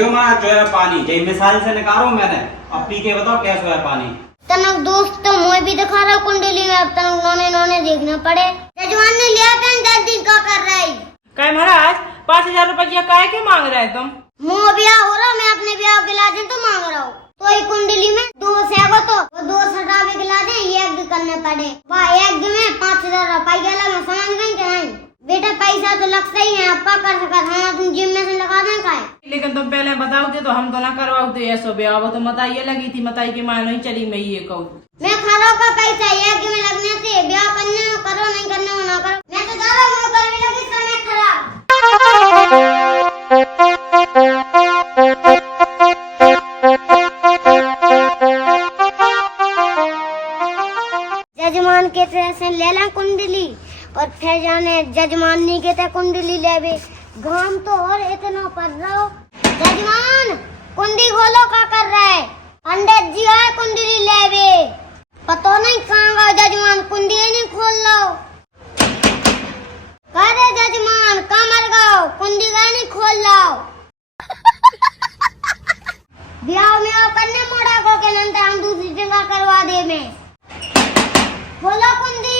ले महाराज जो है पानी जय मिसाल से निकालो मैंने, अब पी के बताओ कैसा है पानी। तनक दोस्त तो मुझे भी दिखा रहा कुंडली में, अब तनक नौने देखना पड़े। जजमान ने लिया पेन, जल्दी का कर रही काय महाराज 5,000 रुपया काय के मांग रहे तुम? मुँह ब्याह हो रहा, मैं अपने ब्याह के लाजे तो मांग रहा हूँ। तो ये कुंडली में दोष है वो 2 हटावे के लाजे यज्ञ करने पड़े। वह यज्ञ में 5,000 रुपया लगा, मैं समझ गई कि नहीं बेटा पैसा तो लगता ही है, आपका कर सका हम तुम जिम में से लगा दें का है। लेकिन तुम पहले बताओते तो हम तो ना करवाते ऐसो ब्याह। वो तो मताइए लगी थी, मताई की मां नहीं चली, मैं ये कहूँ। मैं खराब का पैसा यज्ञ में लगने से ब्याह करने हो करो, नहीं करने हो ना करो। मैं तो जा रहा हूँ, करने लगी समय खराब। जजमान के तरह से ले ला कुंडली और फिर जाने जजमानी के तरह कुंडली लेवे। घाम तो और इतना पड़ रहा हो। जजमान कुंडी खोलो, क्या कर रहा है? पंडित जी आए कुंडली लेवे। पता नहीं कहाँ गए जजमान, कुंडी नहीं खोल लो। करे जजमान कहाँ मर गए, कुंडी गए नहीं खोल लो। ब्याह में करने मोड़ा को के नंतर हम दूसरी जगह करवा दे में। खोलो कुंडी।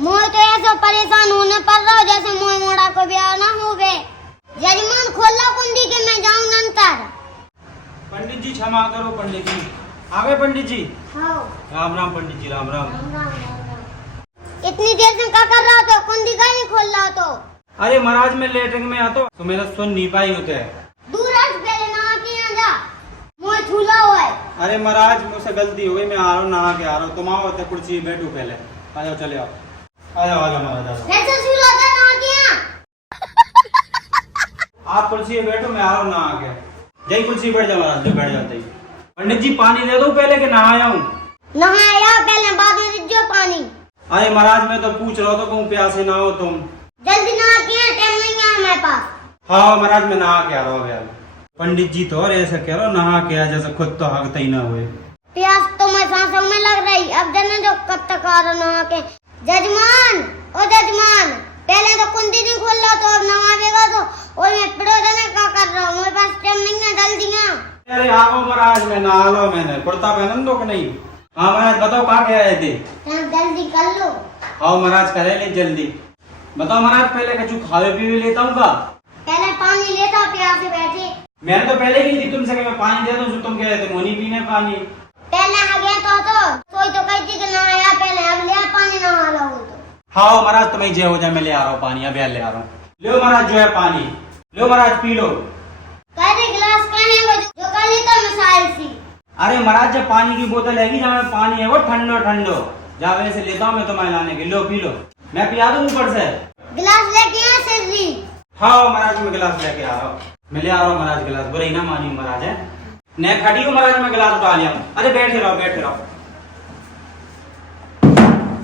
मोह तो ऐसा परेशान होने पड़ रहा हो जैसे मोह मोड़ा को ब्याह ना हो गए। जजमान खोलो कुंडी के मैं जाऊं नंतर। पंडित जी क्षमा करो पंडित जी। आ गए पंडित जी? हाँ। राम राम पंडित जी, राम राम। इतनी देर से क्या कर रहा हो? तो कुंडी का नहीं खोल रहा तो? अरे महाराज मैं लेटरिंग में आता तो मेरा सुन नहीं पाई होते है। दूर हट, पहले नहा के यहाँ जा, मुँह छूला हुआ है। अरे महाराज मुझसे गलती हो गई, मैं आ रहा हूँ नहा के आ रहा हूँ। तुम आओ तो कुर्सी पे बैठो पहले। आ जाओ, चले आओ। आ जाओ महाराज, आ जाओ। कैसे छूला था नहा के यहाँ? आप कुर्सी पे बैठो, मैं आ रहा हूँ नहा के। जय कुर्सी बैठ जाओ महाराज, जो बैठ जाते ही। पंडित जी पानी दे दो पहले कि नहाया हूँ? नहाया पहले, बाद में दीजिए पानी। अरे महाराज मैं तो पूछ रहा था कहूँ प्यासे ना हो तुम। जल्दी नहा के यहाँ, टाइम नहीं है हमारे पास। हाँ महाराज मैं नहा के आ रहा हूँ यार। पंडित जी तो और ऐसा कह रहा हो नहा के आ, जैसे खुद तो हागता ही ना हुए। प्यास तो मैं सांसों में लग रही, अब जाने जो कब तक आ रहा नहा के। जजमान, ओ जजमान, पहले तो कुंडी नहीं खोल रहा तो अब नहावेगा तो। और मैं पिड़ो देने का कर रहा हूँ, मेरे पास टाइम नहीं है, जल्दी ना। अरे आओ महाराज मैं नहा लो, मैंने कुर्ता पहन दो कि नहीं? हाँ महाराज बताओ कहाँ कह रहे थे? जल्दी कर लो। आओ महाराज करे ले जल्दी। बताओ महाराज पहले कछु खावे पीवे लेता हूँ का? पहले पानी लेता, प्यास से बैठे। मैंने तो पहले ही थी तुमसे कि मैं पानी दे दूँ, तुम कह रहे थे मोनी पीने पानी। पहले आ गया तो कोई तो कही थी कि नहाया पहले, अब लिया पानी नहा लो तो। हाँ महाराज तुम्हें जय हो जाए, मैं ले आ रहा हूँ पानी, अब यार ले आ रहा हूँ। लो महाराज जो है पानी, लो महाराज पी लो। कहते गिलास कहने को जो कर लेता मिसाइल सी। अरे महाराज जब पानी की बोतल है जहाँ में पानी है वो ठंडो ठंडो, जहाँ वैसे लेता हूँ मैं तुम्हें लाने के। लो पी लो, मैं पिया दूँ ऊपर से। गिलास लेके आ सिर्री। हाँ महाराज मैं गिलास लेके आ रहा हूँ, मैं ले आ रहा हूँ महाराज गिलास। बुराई ना मानी महाराज है, न खड़ी हूँ महाराज, मैं गिलास उठा लिया हूँ। अरे बैठे रहो बैठे रहो,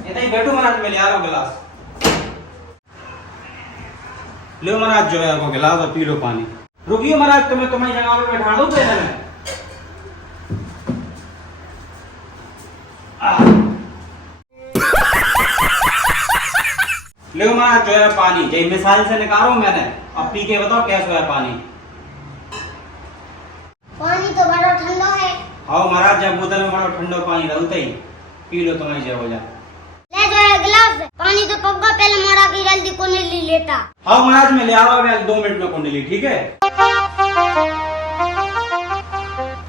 इतना ही बैठो महाराज, मैं ले आ रहा हूँ गिलास। लो महाराज जो है वो गिलास और पी लो पानी। रुकिए महाराज तुम्हें तुम्हारी जगह पे बैठा दूँ पहले मैं। लो महाराज जो है पानी जय मिसाल से निकालो मैंने, अब पी के बताओ कैसा है पानी। पानी तो बड़ा ठंडा है। आओ महाराज जब बोतल में बड़ा ठंडा पानी रहता ही, पी लो तुम्हारी जय हो जाए। ले जो है गिलास, पानी तो पक्का पहले मोड़ा की जल्दी कुंडली लेता। हाँ महाराज मैं ले आ रहा हूँ 2 मिनट में कुंडली, ठीक है?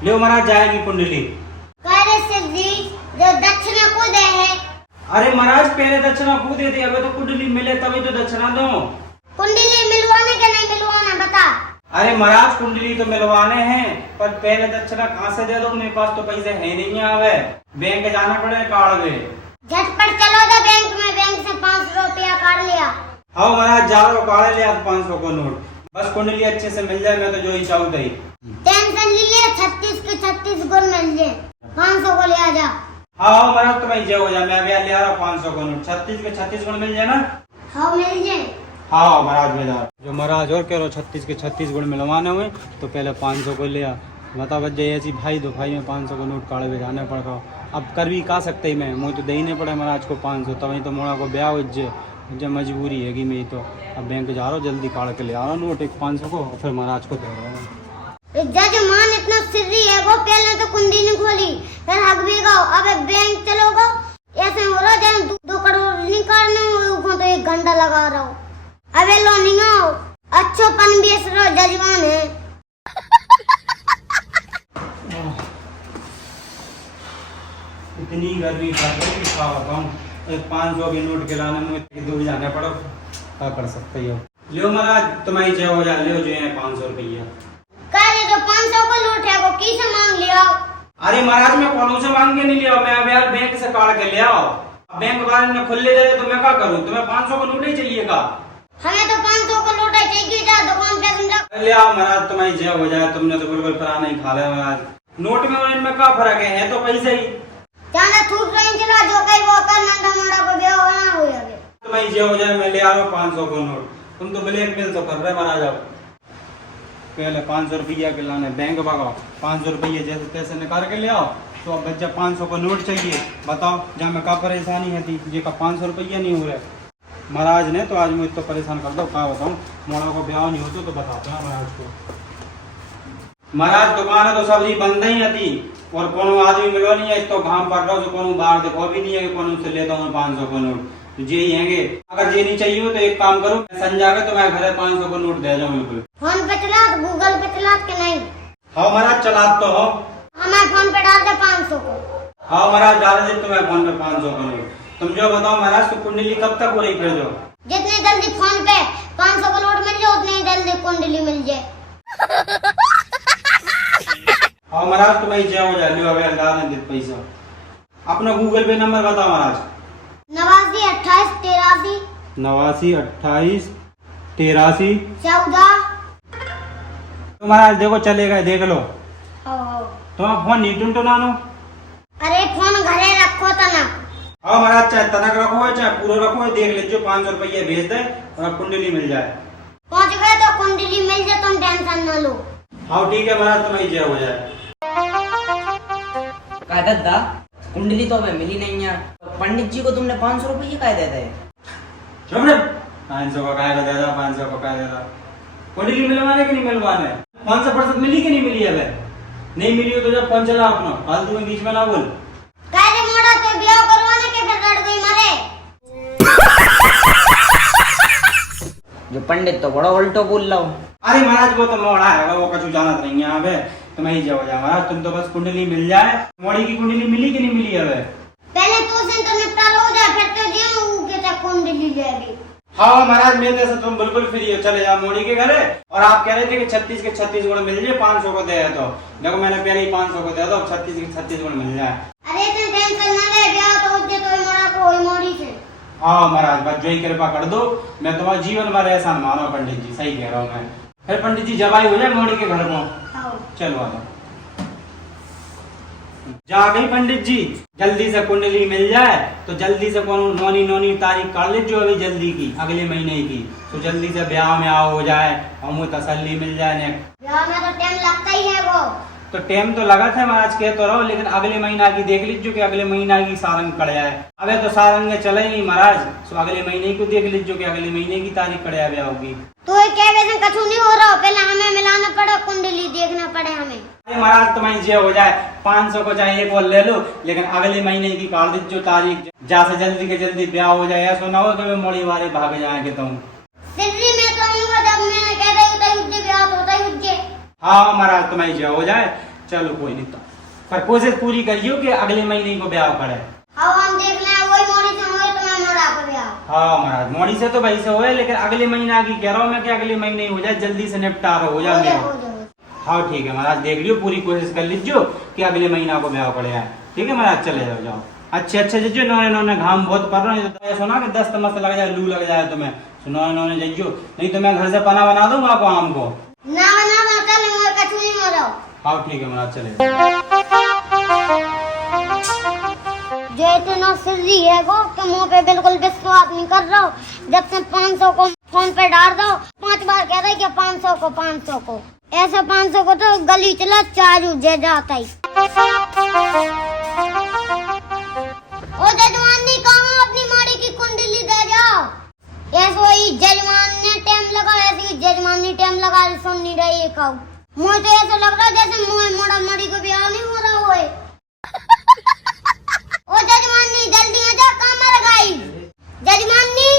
लो महाराज जाएगी कुंडली। करे सिद्धि जो दक्षिणा को दे है। अरे महाराज पहले दक्षिणा को दे दी, अबे तो कुंडली मिले तभी तो दक्षिणा दो। कुंडली मिलवाने के नहीं मिलवाना बता। अरे महाराज कुंडली तो मिलवाने हैं, पर पहले दक्षिणा कहाँ से दे दो? मेरे पास तो पैसे है नहीं, आवे बैंक जाना पड़े कार्ड में। झटपट चलो था बैंक में, बैंक से 500 रुपया काट लिया। हाँ महाराज जा रहा हूँ, काढ़ लिया 500 का नोट। बस कुंडली अच्छे से मिल जाए, मैं तो जो ही चाहूँ ही। टेंशन लीजिए, 36 के 36 गुण मिल जाए, 500 को ले आ जा। हाँ हाँ महाराज तुम्हें जय हो जाए, मैं अभी ले आ रहा हूँ 500 का नोट। 36 के 36 गुण मिल जाए ना? हाँ मिल जाए। हाँ महाराज में जा जो महाराज और कह रहा हूँ 36 के 36 गुण मिलवाने हुए तो पहले 500 को लिया। बता बच जाए ऐसी भाई दो भाई में 500 को नोट काढ़े जाने पड़ रहा। अब कर भी का सकते ही मैं, मुझे तो दे ही नहीं पड़े महाराज को 500, तभी तो मोड़ा को ब्याह उज्जे मुझे मजबूरी है कि मैं तो अब बैंक जा रहा हूँ, जल्दी काढ़ के ले आ रहा हूँ नोट एक 500 को, फिर महाराज को दे रहा हूँ। जजमान इतना सिर्री है वो, पहले तो कुंडी नहीं खोली, फिर हक भी गो, अब बैंक चलोगो, ऐसे हो रहा जैसे 2 करोड़ निकालने को तो 1 घंटा लगा रहा हो। अबे लो नहीं हो, अच्छो पन बेच रहा जजमान है। इतनी गर्मी पड़ रही है, क्या बताऊं, एक 500 के नोट के लाने में दूर जाना पड़ो, क्या कर सकते हो। लियो महाराज तुम्हारी जय हो जाए, लियो जो है 500 रुपया। कहे जो 500 का नोट है वो किसे मांग लिया? अरे महाराज मैं कौन से मांग के नहीं लिया, मैं अब यार बैंक से काट के ले आओ, बैंक वाले ने खुले दे तो मैं क्या करूं, तुम्हें 500 का नोट ही चाहिएगा? हमें तो 500 का नोट चाहिए, जा दुकान पे तुम जा ले आओ महाराज, तुम्हारी जय हो जाए, तुमने तो बिल्कुल पुराना ही खा लिया महाराज। नोट में और इनमें क्या फर्क है तो पैसे ही। जाना थूक रही चला जो कहीं वो कर नंदा मोड़ा को ब्याह होना हो गया। तुम्हारी जय हो जाए, मैं ले आ रहा हूँ 500 का नोट, तुम तो ब्लैकमेल तो कर रहे महाराज। अब पहले 500 रुपया के लाने बैंक भगाओ, 500 रुपये जैसे तैसे निकाल के ले आओ, तो अब बच्चा 500 का नोट चाहिए, बताओ जहाँ में क्या परेशानी है थी, ये का 500 रुपया नहीं हो रहा महाराज ने तो आज मुझे तो परेशान कर दो, क्या बताऊँ, मोड़ा को ब्याह नहीं होता तो बताते हैं महाराज को। महाराज दुकान तो सब्जी बंद ही थी और कोनो आदमी मिलो नहीं है, तो घाम पड़ रहा हो, कोनो बाहर देखो भी नहीं है कि कोनो से लेता हूँ 500 का नोट, जे ही हैंगे। अगर ये नहीं चाहिए हो तो एक काम करो, संजा के तुम्हारे घर 500 का नोट दे जाओ बिल्कुल। फोन पे चला, गूगल पे चला के नहीं? हाँ महाराज चला तो हो। हमें फोन पे डाल दे 500 को। हाँ महाराज डाल दे तुम्हें फोन पे 500 का नोट। तुम जो बताओ महाराज, तो कुंडली कब तक हो रही फिर जो? जितनी जल्दी फोन पे 500 का नोट मिल जाए उतनी जल्दी कुंडली मिल जाए। हाँ महाराज तुम्हारी जय हो जाए, लियो अगर डाल दे पैसा। अपना गूगल पे नंबर बताओ महाराज। 89 28 83 89 28 83 14। तो महाराज देखो चलेगा, देख लो। ओ, तुम्हारा फोन नहीं टुनटुनानो? अरे फोन घरे रखो तना। हाँ महाराज चाहे तनक रखो है चाहे पूरा रखो है, देख लीजिए 500 रुपये भेज दे और कुंडली मिल जाए। पहुंच गए तो कुंडली मिल जाए, तुम टेंशन न लो। हाँ ठीक है महाराज तुम्हारी जय हो जाए। का दादा कुंडली तो हमें मिली नहीं है, पंडित जी को तुमने 500 रुपये क्या दे दे? चुप रे, 500 का काय दे रहा, 500 का काय दे रहा। कुंडली मिलवाने की नहीं मिलवाने, 500% मिली कि नहीं मिली है? नहीं मिली हो तो जब फोन चला अपना, फालतू में बीच में ना बोल। कैसे मोड़ा तो ब्याह करवाने के फिर लड़ गई मरे। जो पंडित तो बड़ा उल्टो बोल रहा हूँ। अरे महाराज वो तो मोड़ा है, वो कछु जानत नहीं है यहाँ पे, तुम्हारी जय हो जाए महाराज, तुम तो बस कुंडली मिल जाए। मोड़ी की कुंडली मिली कि नहीं मिली है? पहले तो से तो निपटारा हो जाए, फिर तो जे के तक कुंडली ले ली। हाँ महाराज मेरे से तुम बिल्कुल फ्री हो, चले जाओ मोड़ी के घरे। और आप कह रहे थे कि 36 के 36 गुण मिल जाए, 500 को दे तो देखो मैंने पहले ही 500 को दे दो, 36 के 36 गुण मिल जाए। अरे तुम टेंशन न ले, ब्याह तो उज्जे तो मोड़ा को होई मोड़ी से। हाँ महाराज बस जो ही कृपा कर दो, मैं तुम्हारा जीवन भर एहसान मानो पंडित जी, सही कह रहा हूँ मैं। फिर पंडित जी जब आई हो जाए मोड़ी के घर को, चलो आ जाओ। जा गई पंडित जी, जल्दी से कुंडली मिल जाए तो जल्दी से कौन नौनी तारीख काट ले, जो अभी जल्दी की अगले महीने की, तो जल्दी से ब्याह में आओ हो जाए और मुझे तसल्ली मिल जाए। ब्याह में तो टाइम लगता ही है वो। तो टाइम तो लगा था महाराज कह तो रहो, लेकिन अगले महीना की देख लीजिए कि अगले महीना की सारंग कड़ जाए। अबे तो सारंग चले ही महाराज, तो अगले महीने को देख लीजिए कि अगले महीने की तारीख कड़ जाए होगी। तो ये क्या वैसे कछु नहीं हो रहा, पहले हमें मिलाना पड़ा, कुंडली देखना पड़े हमें। अरे महाराज तुम्हारी जय हो जाए, 500 को चाहे एक और ले लो, लेकिन अगले महीने की काट दीजिए तारीख, जहाँ से जल्दी के जल्दी ब्याह हो जाए। ऐसा ना हो कि मैं मोड़ी वाले भाग जाएंगे तुम। दिल्ली में तो नहीं हुआ, जब मैंने कह रही उतना उज्जे ब्याह तो होता ही उज्जे। हाँ महाराज तुम्हारी जय हो जाए, चलो कोई नहीं, तो पर कोशिश पूरी करियो कि अगले महीने को ब्याह करे। हाँ हम देख लें, वही मोड़ी से हुए तो मैं मोड़ा को ब्याह। हाँ महाराज मोड़ी से तो भाई से होए, लेकिन अगले महीना की कह रहा हूँ मैं कि अगले महीने हो जाए, जल्दी से निपटारा हो जाए। हाँ ठीक है महाराज, देख लियो पूरी कोशिश कर लीजिए कि अगले महीना को ब्याह पड़े है। ठीक है महाराज, चले जाओ जाओ। अच्छे जइयो, नौने घाम बहुत पड़ रहा है, तो सुना कि 10 मस्त लग जाए, लू लग जाए तुम्हें, नौने जइयो, नहीं तो मैं घर से पना बना दूंगा आपको आम को। ना बना चल, मोर कछु नहीं हो रहा। हाँ ठीक है महाराज, चले जो इतना सिर्री है वो कि मुंह पे बिल्कुल विश्वास नहीं कर रहा हूँ। जब से 500 को फोन पे डाल दो, 5 बार कह रहे कि 500 को ऐसे 500 को तो गली चला चारू जे जाता ही। ओ जजमान ने कहा अपनी माड़ी की कुंडली दे जाओ। ऐसे ही जजमान ने टाइम लगा, ऐसे ही जजमान ने टाइम लगा, सुन नहीं रही है। मुझे तो ऐसा लग रहा है जैसे मुझे मोड़ा मोड़ी को ब्याह नहीं हो रहा होए। ओ जजमानी जल्दी आ जा, कहाँ मर गई? जजमानी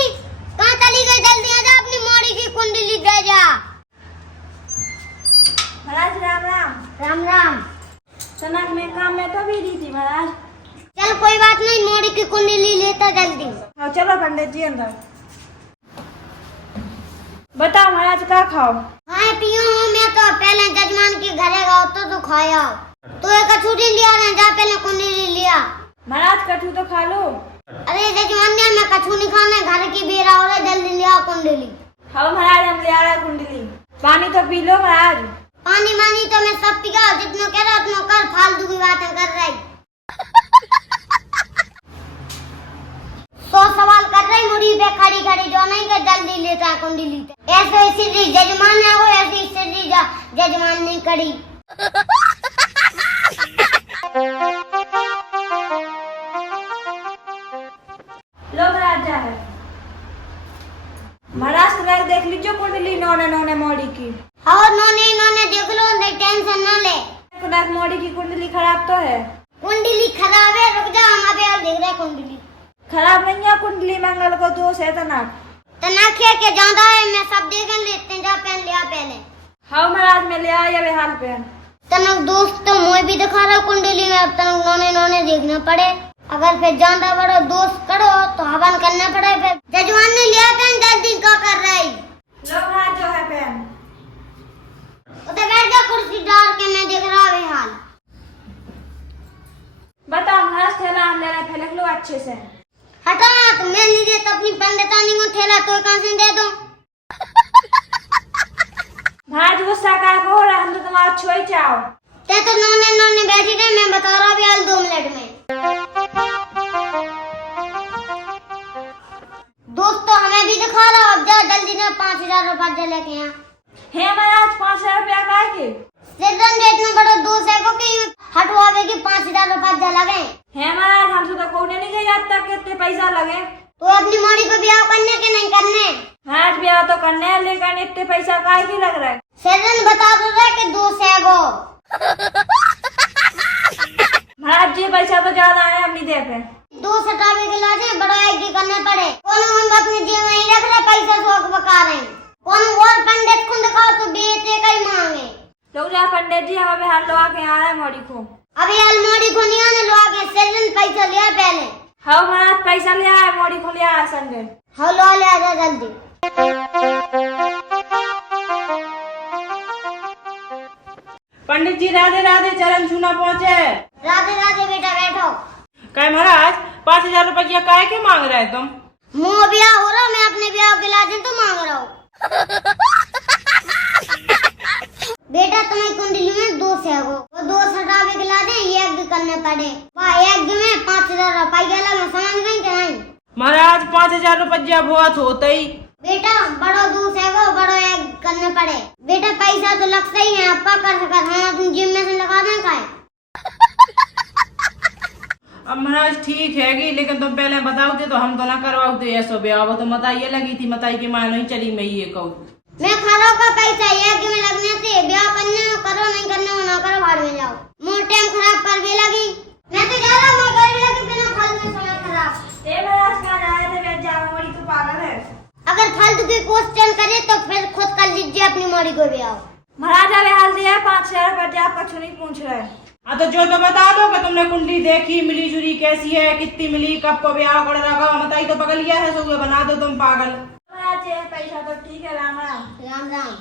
कहाँ चली गई? जल्दी आ जा, अपनी मोड़ी की कुंडली दे जा। महाराज राम राम। राम राम। सनक में काम में तो भी दी थी महाराज। चल कोई बात नहीं, मोड़ी की कुंडली लेता जल्दी। हाँ चलो पंडित जी अंदर। बताओ महाराज क्या खाओ? हाँ पियो हूँ मैं तो, पहले जजमान के घरे गया तो खाया। तो एक कछुरी लिया ना, जा पहले कुंडली लिया। महाराज कटू तो खा लो। अरे जजमान ने मैं कछू नहीं खाना, घर की बेरा हो रहा, जल्दी लिया कुंडली। हाँ महाराज हम ले आ रहे कुंडली। पानी तो पी लो महाराज। पानी मानी तो मैं सब पिया, जितना कह रहा उतना कर, फालतू की बातें कर रही। तो सवाल कर रही मुड़ी पे खड़ी खड़ी, जो नहीं कर जल्दी लेता है कुंडली। ऐसे इसी जजमान है वो, ऐसी इसी जजमान नहीं कड़ी। लो महाराज जा है। महाराज तो देख लीजिए कुंडली नौने नौने मोड़ी की। और नोने देख लो, टेंशन ना ले। कुनाक मोड़ी की कुंडली खराब तो है। कुंडली खराब है, रुक जा, हम अभी और देख रहे कुंडली। खराब नहीं है कुंडली, मंगल को दोष है तनाक। तनाक के ज्यादा है, मैं सब देख लेते हैं, जा पहन लिया पहले। हाँ महाराज मैं ले आया वे हाल पे। तनक दोस्त तो मुझे भी दिखा रहा कुंडली में, अब तनक नोने देखना पड़े। अगर फिर ज्यादा बड़ा दोस्त करो तो हवन करना पड़े। फिर जजमान ने लिया पेन, जल्दी क्या कर रही? लो महाराज जो है पेन। उधर बैठ जा कुर्सी डाल के, मैं देख रहा है हाल। बताओ महाराज थैला हम ले रहे, फेंक लो अच्छे से। हटा तो मैं नहीं देता, अपनी पंडितानी को थैला तो कहाँ से दे दूं? महाराज गुस्सा का हो रहा, हम तो तुम्हारा छोई चाहो। ते तो नोने बैठी रहे, मैं बता रहा भी हाल 2 मिनट में। दोस्तों हमें भी दिखा रहा, अब जा जल्दी ना 5000 रुपया लेके यहाँ। है महाराज 5000 रुपया का के? सिद्धन दे, इतना बड़ा दोस्त है को कि हटवावे की 5000 रुपया लगे। है महाराज हमसे तो कोई नहीं गई आज तक कितने पैसा लगे। तो अपनी मोड़ी को ब्याह करने के नहीं करने? महाराज ब्याह तो करने है, लेकिन इतने पैसा का ही लग रहा है। सिद्धन बता दो रहा कि दोस्त है वो। महाराज जी पैसा तो ज्यादा है, हम नहीं दे पे। 2 हटावे के लाजे बड़ा एक करने पड़े। कौन हम अपने जीवन नहीं रख रहे, पैसा शौक बका रहे। कौन और पंडित को दिखाओ तो बेटे का ही मांगे। लोग जा पंडित जी हम अभी हाल लो आके आ रहे मोड़ी को। अभी हाल मोड़ी को नहीं आने, लो आगे सिद्धन पैसा लिया पहले। हाँ महाराज पैसा लिया है, मोड़ी को लिया है संडे। हाँ लो ले आजा जल्दी। पंडित जी राधे राधे, चरण छूना पहुँचे। राधे राधे बेटा, बैठो। कहे महाराज 5000 रुपया काय के मांग रहे तुम? मुँह ब्याह हो रहा, मैं अपने ब्याह के लाजे तो मांग रहा हूँ। बेटा तुम्हें कुंडली में दोष है वो दोष हटावे के लाजे यज्ञ करने पड़े। वह यज्ञ में 5000 रुपया लगा, समझ गई क्या? महाराज 5000 रुपया बहुत होते ही। बेटा बड़ा दोष है वो, बड़ा यज्ञ करने पड़े। बेटा पैसा तो लगता ही है, आपका कर सका, हम अपनी जिम में से लगा दें का है। अब महाराज ठीक है कि, लेकिन तुम पहले बताओगे तो हम तो ना करवाते ऐसो ब्याह। वो तो मताई लगी थी, मताई की मां नहीं चली, मैं ये कहूँ। मैं खराब का पैसा यज्ञ में लगने से ब्याह करने करो, नहीं करने वो ना करो, भाड़ में जाओ। मोर टाइम खराब कर भी लगी, मैं तो जा रहा हूँ, मैं कर भी लगी बिना फालतू में समय खराब। ए महाराज कहाँ जा रहे थे? बैठ जाओ, मोड़ी तो पागल है। अगर फालतू की क्वेश्चन करे तो फिर खुद कर लीजिए अपनी मोड़ी को ब्याह। महाराज अभी हाल दिया 5000 रुपया, आप कछु नहीं पूछ रहे। हाँ तो जो तो बता दो कि तुमने कुंडली देखी, मिली जुली कैसी है, कितनी मिली, कब को ब्याह कर रखा, मताई तो पकड़ लिया है, सो बना दो तुम पागल। पैसा तो ठीक है। राम राम। राम राम।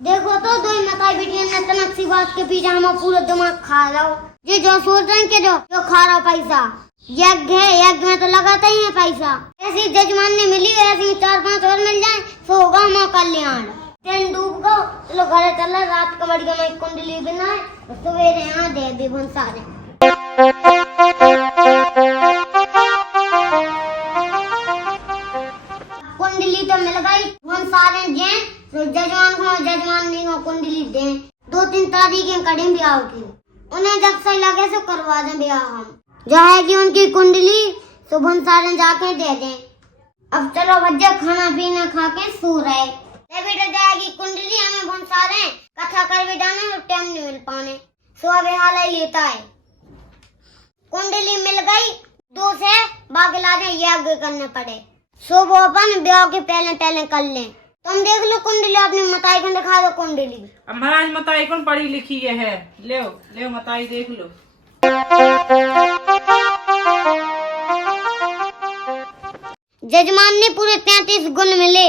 देखो तो 2 माता बेटियां ने तनक सी बात के पीछे हम पूरा दिमाग खा लो। ये जो सोच रहे हैं जो खा रहा पैसा, यज्ञ है, यज्ञ में तो लगाता ही है पैसा। ऐसी जजमान ने मिली, ऐसी 4-5 और मिल जाए तो होगा हमारा कल्याण। ट्रेन डूब गो, चलो घरे चल, रात का बढ़िया में कुंडली बिना है, सवेरे यहाँ दे भी भंसारे। कुंडली तो मिल गई, भंसारे जे तो जजमान नहीं हो कुंडली दे। 2-3 तारीखें करें ब्याह की, उन्हें जब सही लगे सो करवा दें ब्याह। हम जाएगी उनकी कुंडली तो भंसारे जाके दे दें। अब चलो बच्चे खाना पीना खा के सो रहे। बेटा जाएगी कुंडली, हमें भंसारे कथा कर भी जाने तो टाइम नहीं मिल पाने, सुबह बेहाल ही लेता है। कुंडली मिल गई, दोष है बाकी लाजे यज्ञ करने पड़े, सो वो अपन ब्याह के पहले पहले कर लें। तुम देख लो कुंडली, अपनी मताई को दिखा दो कुंडली। अब महाराज मताई कौन पढ़ी लिखी है, ले मताई देख लो। जजमान ने पूरे 33 गुण मिले।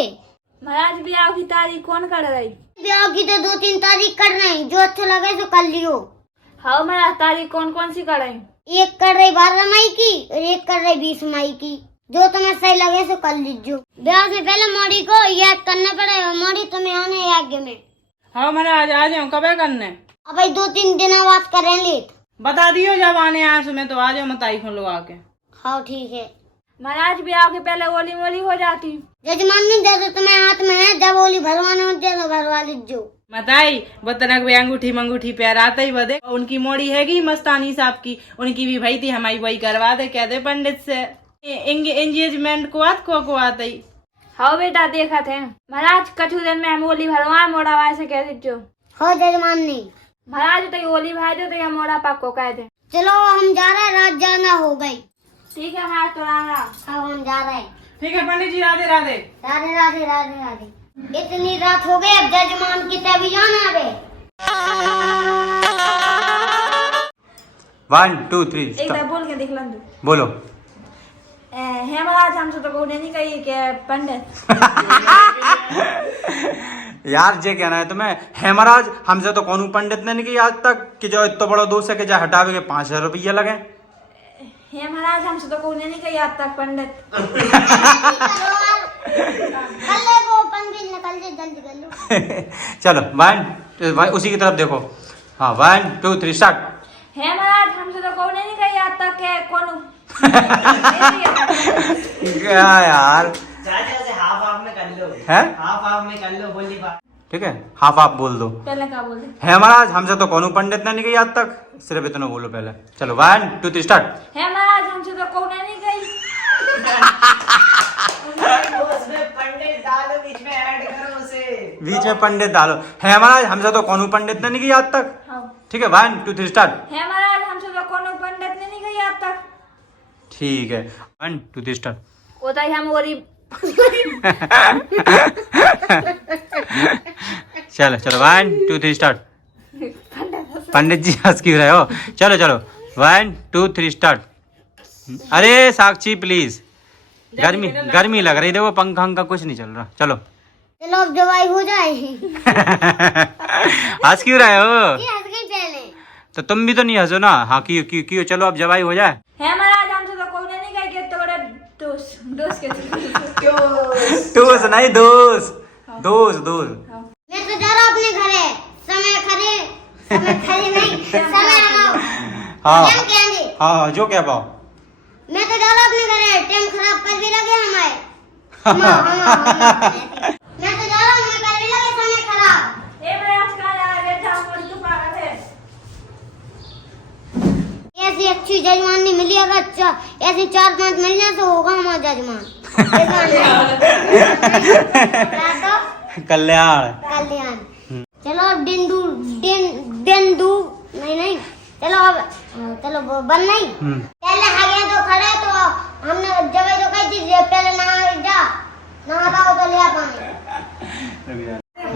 महाराज ब्याह की तारीख कौन कर रही? ब्याह की तो 2-3 तारीख कर रहे हैं, जो अच्छा लगे सो कर लियो। हाँ महाराज, तारीख कौन कौन सी कर रही? एक कर रही 12 मई की और एक कर रही 20 मई की, जो तुम्हें सही लगे सो कर लीजिए। ब्याह से पहले मोड़ी को यज्ञ करना पड़ेगा, मोड़ी तुम्हें आने यज्ञ में। हाँ महाराज आ जाओ, कब करने? अब भाई 2-3 दिन बाद करेंगे। बता दियो जब आने आस में, तो आ जाओ मताई को लोग आके। हाँ ठीक है। महाराज ब्याह के पहले ओली मोली हो जाती। जजमान ने जैसे तुम्हें हाथ में है, जब ओली भरवाने होती है तो भरवा लीजिए। मताई बतनक भी अंगूठी मंगूठी पहराते ही बदे, उनकी मोड़ी हैगी मस्तानी साहब की, उनकी भी भाई थी, हमारी वही करवा दे, कह दे पंडित से एंगेजमेंट को आते ही। हाँ बेटा देखा थे महाराज, कछु दिन में हम ओली भरवा मोड़ा वाय से कह दीजिए। हो जजमान ने। महाराज तो ओली भाई दो तो मोड़ा पक्को कह दे। चलो हम जा रहे हैं, रात जाना हो गई। ठीक है महाराज, तो राम राम। हाँ हम जा रहे हैं। ठीक है पंडित जी, राधे राधे। राधे राधे राधे राधे। इतनी रात हो गई, अब जजमान की तभी जाना है। 1 2 3 एक बार बोल के दिख लन तू। बोलो। है महाराज, हमसे तो कोने नहीं कही कि पंडित। यार जे कहना है तुम्हें, है महाराज हमसे तो कौन पंडित ने नहीं की आज तक, कि जो इतना बड़ा दोष है कि जो हटावे के 5000 रुपया लगे। है महाराज, हमसे तो कोने नहीं कही आज तक पंडित। कल वो पंडित निकल जाए, जल्दी कर लो। चलो 1 उसी की तरफ देखो। हाँ 1 2 3 स्टार्ट। है महाराज, हमसे तो कोने नहीं कही आज तक के कौन। क्या यार, हाफ हाफ में कर लो, है हाफ हाफ में कर लो, बोली बात। ठीक है, हाफ आप बोल दो। पहले क्या बोल दे? है महाराज हमसे तो कौन पंडित ने नहीं की आज तक, सिर्फ इतना बोलो पहले। चलो 1 2 3 स्टार्ट। है महाराज, हमसे तो कोने नहीं कही। उसमें पंडित डालो, बीच में ऐड करो उसे। बीच में पंडित डालो। है महाराज हमसे तो कौन पंडित ने नहीं की आज तक। हाँ। ठीक है 1 2 3 स्टार्ट। है महाराज, हमसे तो कोनो पंडित ने नहीं कही आज तक। ठीक है 1 2 3 स्टार्ट। होता ही हम ओरी। चलो चलो 1 2 3 स्टार्ट। पंडित जी हंस क्यों रहे हो? चलो चलो 1 2 3 स्टार्ट। अरे साक्षी प्लीज, गर्मी लग रही, देखो पंखा का कुछ नहीं चल रहा। चलो चलो अब दवाई हो जाए। हंस क्यों रहे हो? ये हंस गई पहले। तो तुम भी तो नहीं हंसो ना। हाँ क्यों चलो अब जवाई हो जाए। है महाराज, हमसे तो कोने नहीं कही कि तो बड़ा दोस्त के दोस्त नहीं, दोस्त। मैं तो जा रहा हूँ अपने घरे, समय खरे नहीं, समय लगाओ। हाँ टाइम कहेंगे। हाँ जो क्या पाओ। मैं तो जा रहा हूँ अपने घरे, टाइम खराब कर भी लगे हमारे। मैं तो जा रहा हूँ, मैं कर भी लगे समय खराब। ए महाराज कहाँ जा रहे थे? हम और तू पागल है। ऐसी अच्छी जजमानी मिली, अगर अच्छा ऐसी 4-5 मिल जाए तो होगा हमारा जजमान। कल्याण। चलो अब डिंडू नहीं चलो अब चलो वो बन नहीं। पहले आगे तो खड़े, तो हमने जगह तो कही थी पहले नहाता हो तो लिया पानी।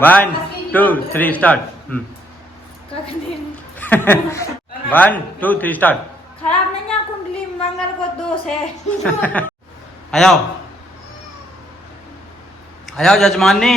1 2 3 स्टार्ट। 1 2 3 स्टार्ट। खराब नहीं है कुंडली, मंगल को दोष है। आ जाओ जजमानी।